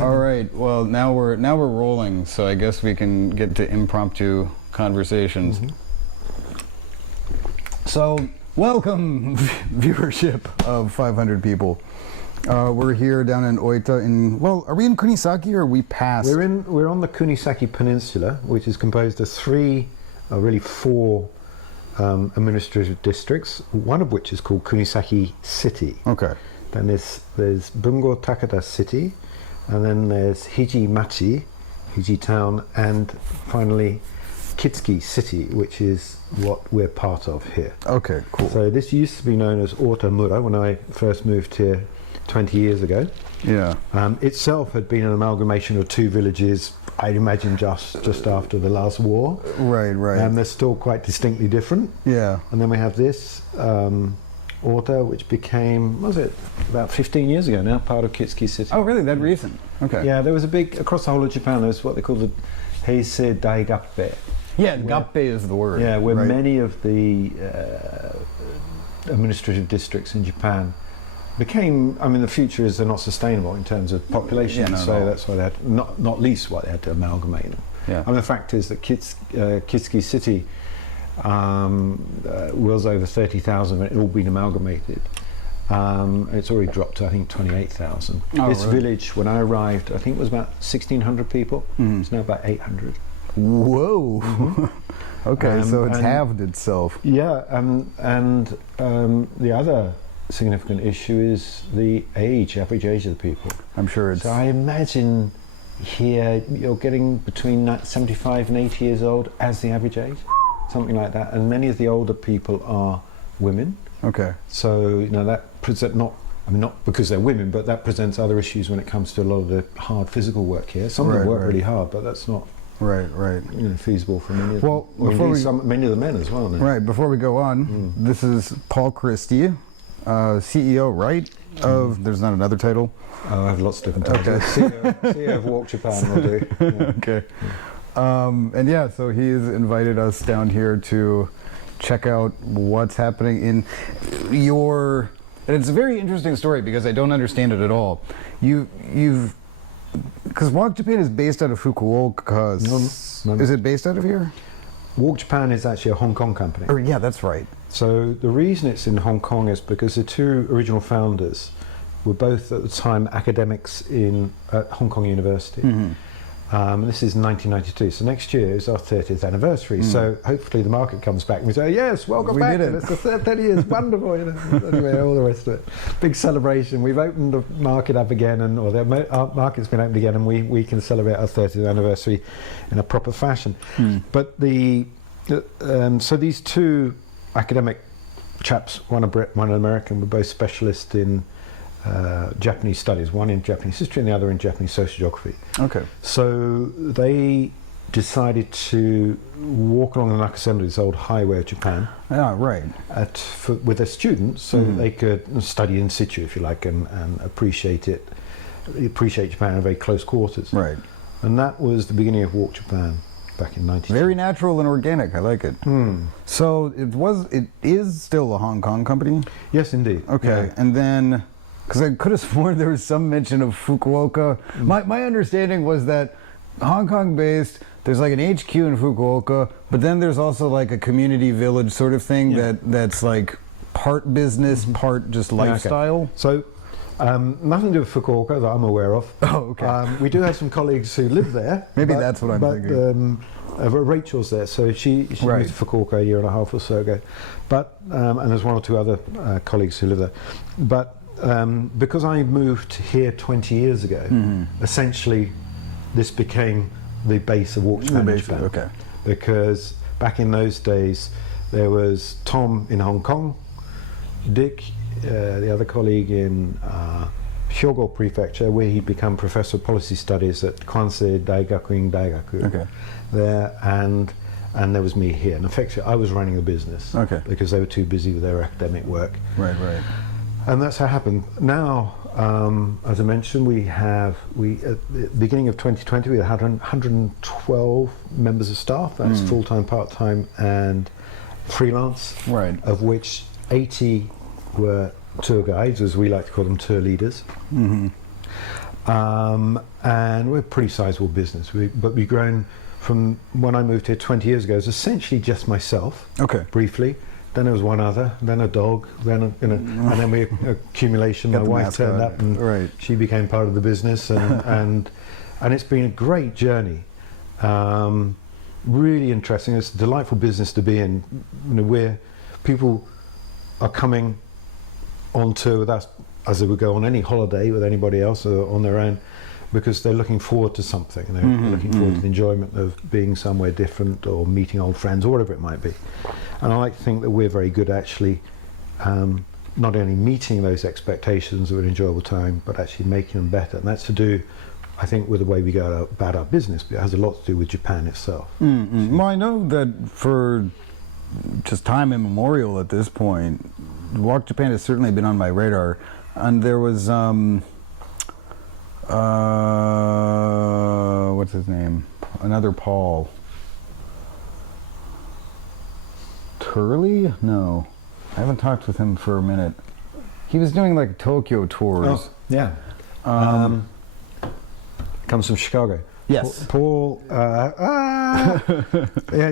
All right. Well, now we're rolling, so I guess we can get to impromptu conversations. Mm-hmm. So, welcome, viewership of 500 people. We're here down in Oita. Are we in Kunisaki or are we past? We're on the Kunisaki Peninsula, which is composed of four administrative districts. One of which is called Kunisaki City. Okay. Then there's Bungo Takada City, and then there's Hiji Machi, Hiji Town, and finally Kitsuki City, which is what we're part of here. Okay, cool. So this used to be known as Otamura when I first moved here 20 years ago. Yeah. Itself had been an amalgamation of two villages, I'd imagine just after the last war. Right. And they're still quite distinctly different. Yeah. And then we have this Oita, which became, about 15 years ago now, part of Kitsuki City. Oh, really? That recent? Okay. Yeah, there was across the whole of Japan, there was what they call the Heisei Daigappe. Yeah, gappe is the word. Yeah, where right? many of the administrative districts in Japan became, the future is they're not sustainable in terms of population, that's why they had, not least why they had to amalgamate them. Yeah. The fact is that Kitsuki City was over 30,000 when it all been amalgamated. It's already dropped to, I think, 28,000. This village, when I arrived, I think it was about 1,600 people. Mm-hmm. It's now about 800. Whoa! Mm-hmm. Okay, so it's halved itself. Yeah, and the other significant issue is the average age of the people. I'm sure it's... So I imagine here you're getting between 75 and 80 years old as the average age, something like that. And many of the older people are women. Okay. So, that presents not because they're women, but that presents other issues when it comes to a lot of the hard physical work here. Some of them work really hard, but that's not feasible for many of them. Well, many of the men as well. Right, before we go on, this is Paul Christie, CEO, right? There's not another title? I have lots of different titles. CEO of Walk Japan will do. Yeah. Okay. So he's invited us down here to check out what's happening in your... And it's a very interesting story because I don't understand it at all. Because Walk Japan is based out of Fukuoka. No. Is it based out of here? Walk Japan is actually a Hong Kong company. Yeah, that's right. So the reason it's in Hong Kong is because the two original founders were both at the time academics at Hong Kong University. Mm-hmm. This is 1992, so next year is our 30th anniversary. So hopefully the market comes back and we say, yes, welcome back. It's the 30 years, wonderful. Anyway, all the rest of it. Big celebration. We've opened the market up again, our market's been opened again, and we can celebrate our 30th anniversary in a proper fashion. But so these two academic chaps, one an American, were both specialists in Japanese studies, one in Japanese history and the other in Japanese social geography. Okay. So they decided to walk along the Nakasendo, this old highway of Japan. Yeah, right. With their students, so that they could study in situ, if you like, and appreciate Japan in very close quarters. Right. And that was the beginning of Walk Japan back in 1992. Very natural and organic. I like it. So it is still a Hong Kong company? Yes, indeed. Okay. Yeah. And then... Because I could have sworn there was some mention of Fukuoka. My understanding was that Hong Kong based, there's like an HQ in Fukuoka, but then there's also like a community village sort of thing that's like part business, part just lifestyle. Okay. So nothing to do with Fukuoka that I'm aware of. Oh, okay. We do have some colleagues who live there. Maybe that's what I'm thinking. Rachel's there, so she moved to Fukuoka a year and a half or so ago. But and there's one or two other colleagues who live there. But because I moved here 20 years ago, essentially this became the base of Walk Japan. Okay. Because back in those days there was Tom in Hong Kong, Dick, the other colleague in Hyogo Prefecture, where he'd become Professor of Policy Studies at Kwansei Daigakuin Daigaku. Okay. There, and there was me here. And effectively I was running the business because they were too busy with their academic work. Right. And that's how it happened. Now, as I mentioned, we at the beginning of 2020, we had 112 members of staff. That's full-time, part-time, and freelance. Right. Of which 80 were tour guides, as we like to call them, tour leaders. And we're a pretty sizable business. But we've grown from when I moved here 20 years ago. It was essentially just myself, briefly. Then there was one other, then a dog, then and then we accumulation. My wife turned up, and she became part of the business, and it's been a great journey. Really interesting. It's a delightful business to be in. Where people are coming on tour with us as they would go on any holiday with anybody else or on their own, because they're looking forward to something, and they're looking forward to the enjoyment of being somewhere different or meeting old friends or whatever it might be. And I like to think that we're very good actually not only meeting those expectations of an enjoyable time, but actually making them better. And that's to do, I think, with the way we go about our business, but it has a lot to do with Japan itself. Well, I know that for just time immemorial at this point, Walk Japan has certainly been on my radar. And there was, what's his name? Another Paul. Turley? No. I haven't talked with him for a minute. He was doing like Tokyo tours. Oh, yeah. Comes from Chicago. Yes. Paul, yeah,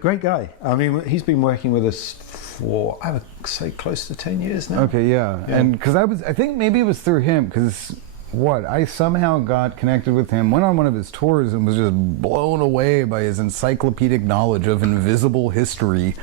great guy. I mean, he's been working with us for, I would say, close to 10 years now. Okay, yeah. And because I think maybe it was through him, because I somehow got connected with him, went on one of his tours, and was just blown away by his encyclopedic knowledge of invisible history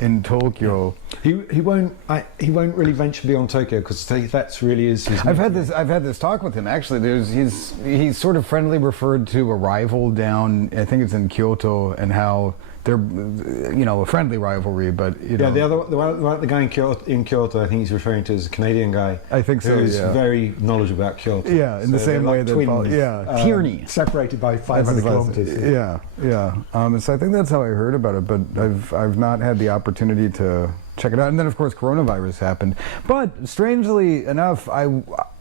in Tokyo. He won't really venture beyond Tokyo, because that's really his. I've had this talk with him actually. He's sort of friendly referred to a rival down, I think it's in Kyoto, and how they're, a friendly rivalry, but the guy in Kyoto, I think he's referring to as a Canadian guy. I think so. Who's very knowledgeable about Kyoto. Yeah, in the same way that Tierney, separated by 500 kilometers. Yeah. So I think that's how I heard about it, but I've not had the opportunity to check it out. And then of course coronavirus happened. But strangely enough, I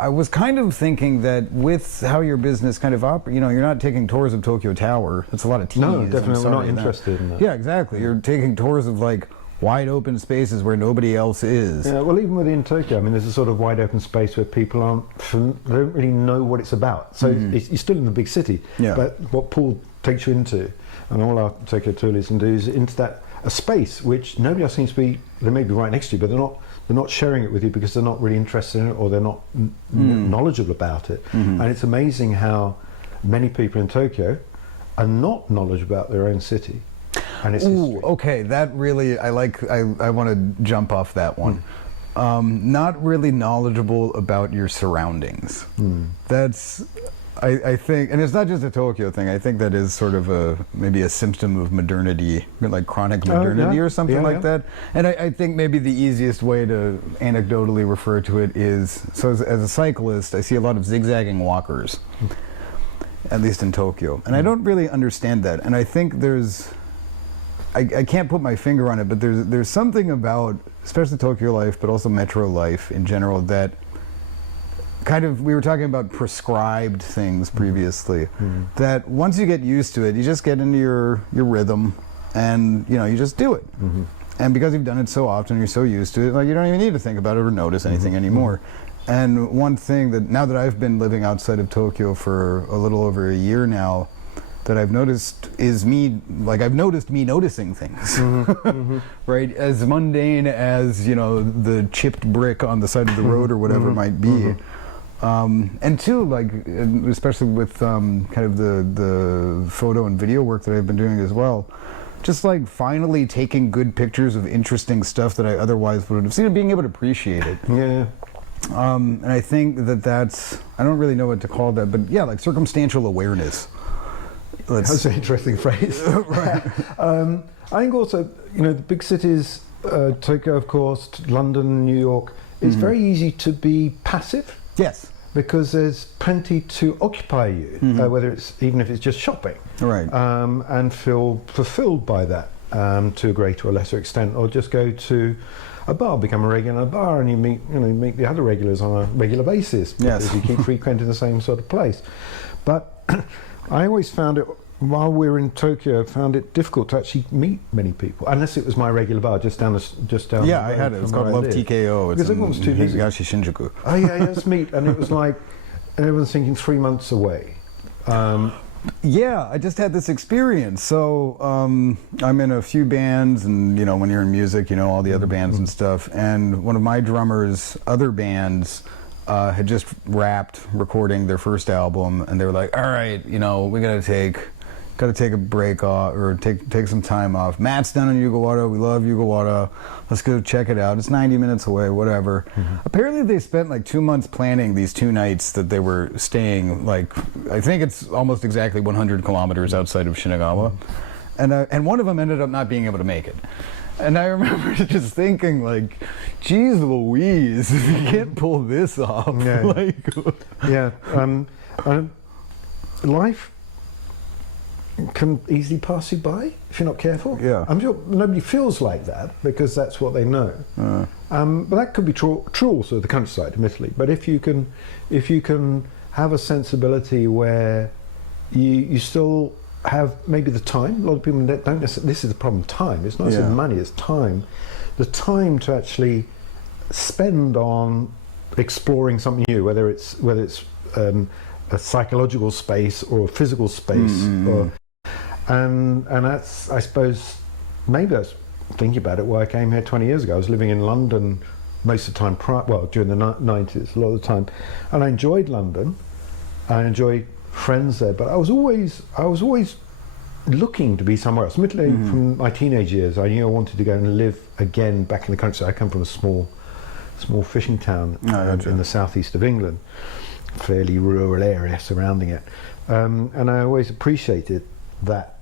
was kind of thinking that with how your business kind of you're not taking tours of Tokyo Tower. It's a lot of teas. No, definitely we're not interested in that. Yeah, exactly. You're taking tours of like wide open spaces where nobody else is. Yeah, well, even within Tokyo, I mean, there's a sort of wide open space where people they don't really know what it's about. So you're still in the big city, but what Paul takes you into, and all our Tokyo tourists do, is into a space which nobody else seems to be. They may be right next to you, but they're not sharing it with you because they're not really interested in it, or they're not knowledgeable about it. And it's amazing how many people in Tokyo are not knowledgeable about their own city. And it's okay, that really, I want to jump off that one. Not really knowledgeable about your surroundings. That's, I think, and it's not just a Tokyo thing, I think that is sort of maybe a symptom of modernity, like chronic modernity or something like that. And I think maybe the easiest way to anecdotally refer to it is, so as a cyclist, I see a lot of zigzagging walkers, at least in Tokyo. And I don't really understand that. And I think I can't put my finger on it, but there's something about, especially Tokyo life, but also metro life in general, that kind of, we were talking about prescribed things previously, that once you get used to it, you just get into your rhythm, and you just do it. And because you've done it so often, you're so used to it, like you don't even need to think about it or notice anything anymore. And one thing that, now that I've been living outside of Tokyo for a little over a year now, that I've noticed is I've noticed me noticing things, right? As mundane as, the chipped brick on the side of the road or whatever it might be. And two, like, especially with kind of the photo and video work that I've been doing as well, just like finally taking good pictures of interesting stuff that I otherwise wouldn't have seen, and being able to appreciate it. Yeah. And I think that's, I don't really know what to call that, but yeah, like circumstantial awareness. That's an interesting phrase. Right. I think also, the big cities, Tokyo, of course, London, New York, it's very easy to be passive. Yes. Because there's plenty to occupy you, whether even if it's just shopping. Right. And feel fulfilled by that to a greater or lesser extent, or just go to a bar, become a regular in a bar, and you meet the other regulars on a regular basis. Yes. Because you keep frequenting the same sort of place. But I always found it, while we were in Tokyo, found it difficult to actually meet many people, unless it was my regular bar just down. Yeah, I had it. It was called Love TKO. Because everyone was too busy. Higashi Shinjuku. Oh yeah, let's meet. And it was like, and everyone's thinking 3 months away. Yeah, I just had this experience. So I'm in a few bands, and you know, when you're in music, you know all the other bands and stuff. And one of my drummer's other bands had just wrapped recording their first album, and they were like, "All right, you know, we gotta take a break off, or take some time off. Matt's down in Yugawata. We love Yugawata. Let's go check it out. It's 90 minutes away, whatever." Apparently they spent like 2 months planning these 2 nights that they were staying, like, I think it's almost exactly 100 kilometers outside of Shinagawa. And one of them ended up not being able to make it. And I remember just thinking, like, geez Louise, if you can't pull this off. Yeah. Life can easily pass you by if you're not careful. Yeah. I'm sure nobody feels like that because that's what they know. But that could be true also of the countryside, admittedly. But if you can have a sensibility where you still have maybe the time. A lot of people don't necessarily, this is the problem, time. It's not just money, it's time. The time to actually spend on exploring something new, whether it's a psychological space or a physical space, and that's, I suppose, maybe I was thinking about it why I came here 20 years ago. I was living in London most of the time, during the 90s, a lot of the time, and I enjoyed London. I enjoyed friends there, but I was always looking to be somewhere else. From my teenage years, I knew I wanted to go and live again back in the countryside. I come from a small fishing town in the southeast of England, fairly rural area surrounding it, and I always appreciated that